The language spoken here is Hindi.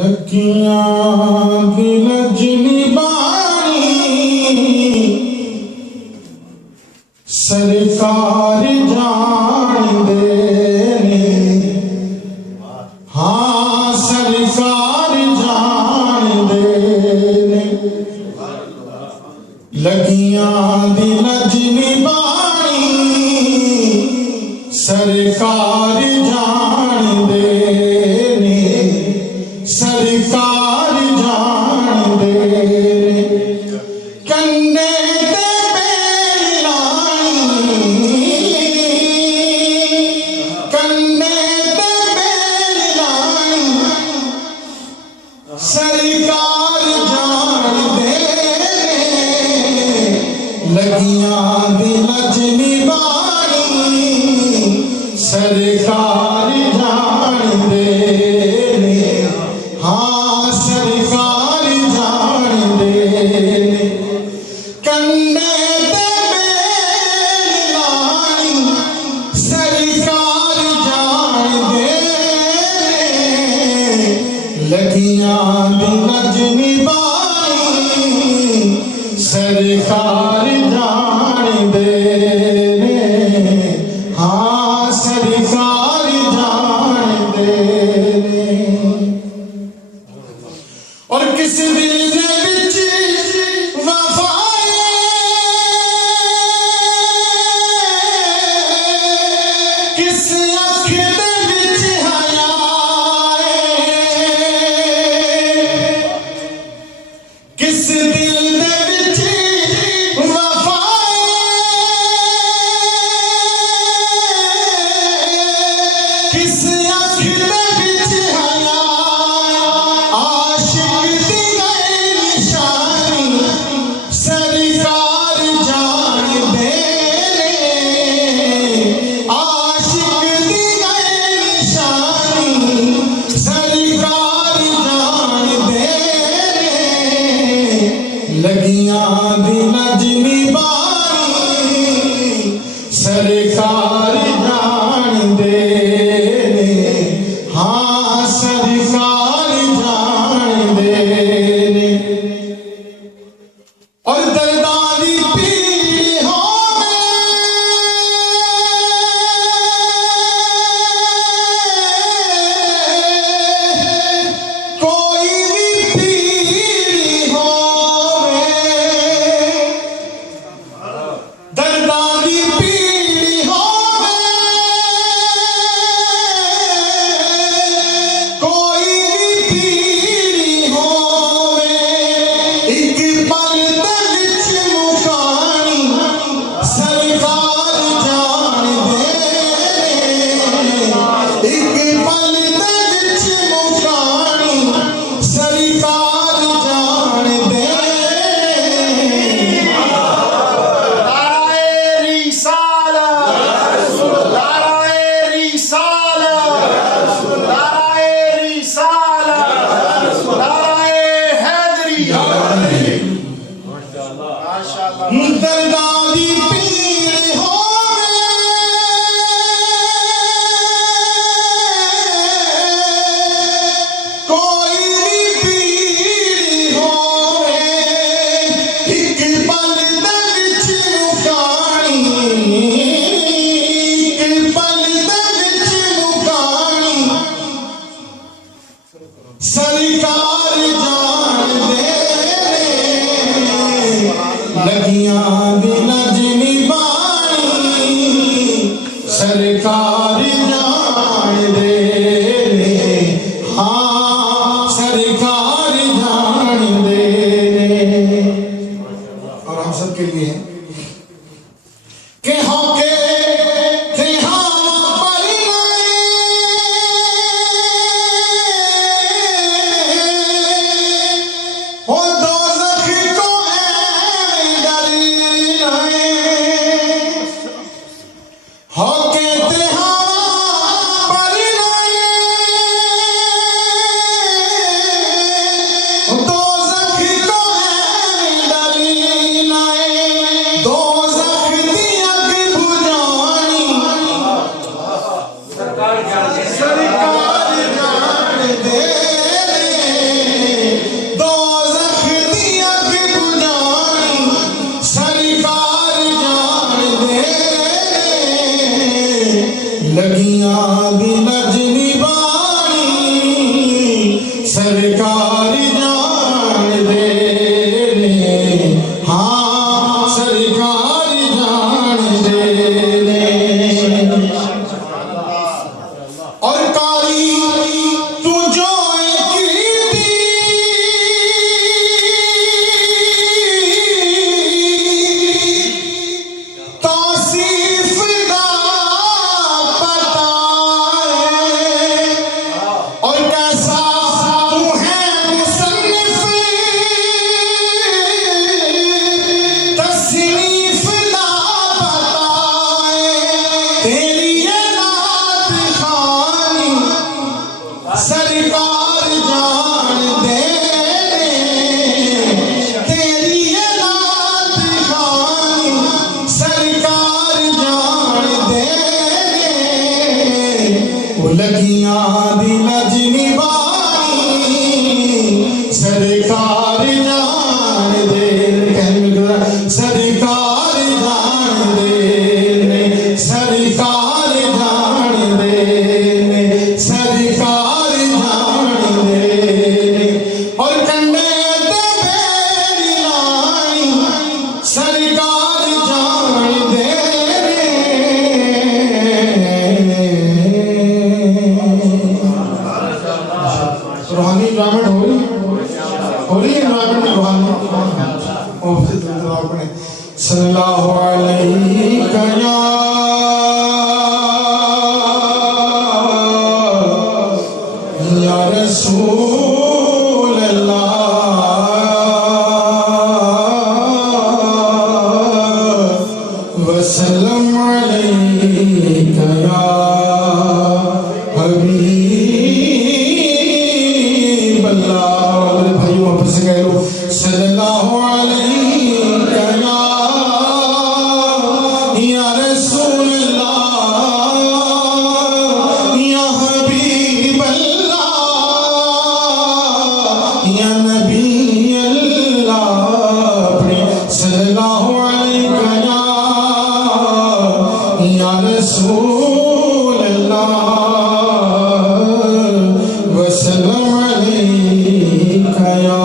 लकियां दी लजनी बानी सरकार जान देने, हाँ सरकार जान देने। लकियां दी लजनी बानी सरकार जान देने, सरकार जान देने। कन्ने ते बेलानी, कन्ने ते बेलानी सरकार जान देने। लगियां दी लजनी बानी सरकार जान देने, हाँ सरकार जान देने। कन्ने ते बेलानी सरकार जान देने। लगियां दी लजनी बानी सरकार जान देने, हाँ सरकार जान देने। और किस दिल दे विच वफाए, किस अख दे विच हयाए, किस दिल दे विच वफाए, किस अख दे विच हयाए। आशिक दी गए निशानी सरकार जान देने, आशिक दी गए निशानी सरकार जान देने। लगियां दी लजनी बानी सरकार जान देने, हाँ सरकार जान देने। और दर्दां दी पीड़ होवे, कोई भी पीड़ होवे, दर्दां दी पीड़ होवे, कोई भी पीड़ होवे। एक पल दे विच मुकानी सरकार जान देने, एक पल दे विच मुकानी सरकार जान देने। नाराए रिसालत, नाराए रिसालत, नाराए रिसालत, नाराए हैदरी। माशाअल्लाह। दर्दां दी पीड़ होवे, कोई भी पीड़ होवे। एक पल दे विच मुकानी, एक पल दे विच मुकानी सरकार जान देने। लगियां दी लजनी बानी सरकार जान देने, हाँ सरकार जान देने। और हम सब के लिए है कि होके थे हम पर हो दोज़ख को ऐ डरना, सरकार जान दे ने, हाँ सरकार जान दे ने। और कारी तू जो कीती तौसीफ दा पता है, और कैसा तू है मुसन्निफ तस्नीफ दा पता है। तेरी ये नात खानी सरकार जान दे ने, तेरी ये नात खानी सरकार जान दे ने। वो लगियां दी नजमी बानी सरकार जान दे, सरकार जान दे ने, सरकार जान दे ने, सरकार जान दे ने। और कंडे ते बेड़ी लाई सरकार जान दे ने। रूहानी इन्वायरमेंट हो रही है इन्वायरमेंट में रूहानी आपने सल्लल्लाहु अलैहि या रसूल अल्लाह वसल्लम अलैका या हबीब अल्लाह। भाइयों वापस से कह लो सल्लल्लाहु अलैका या रसूल अल्लाह या हबीब अल्लाह या नबी अल्लाह। अपने सल्लल्लाहु अलैका या रसूल अल्लाह वसल्लम अलैका या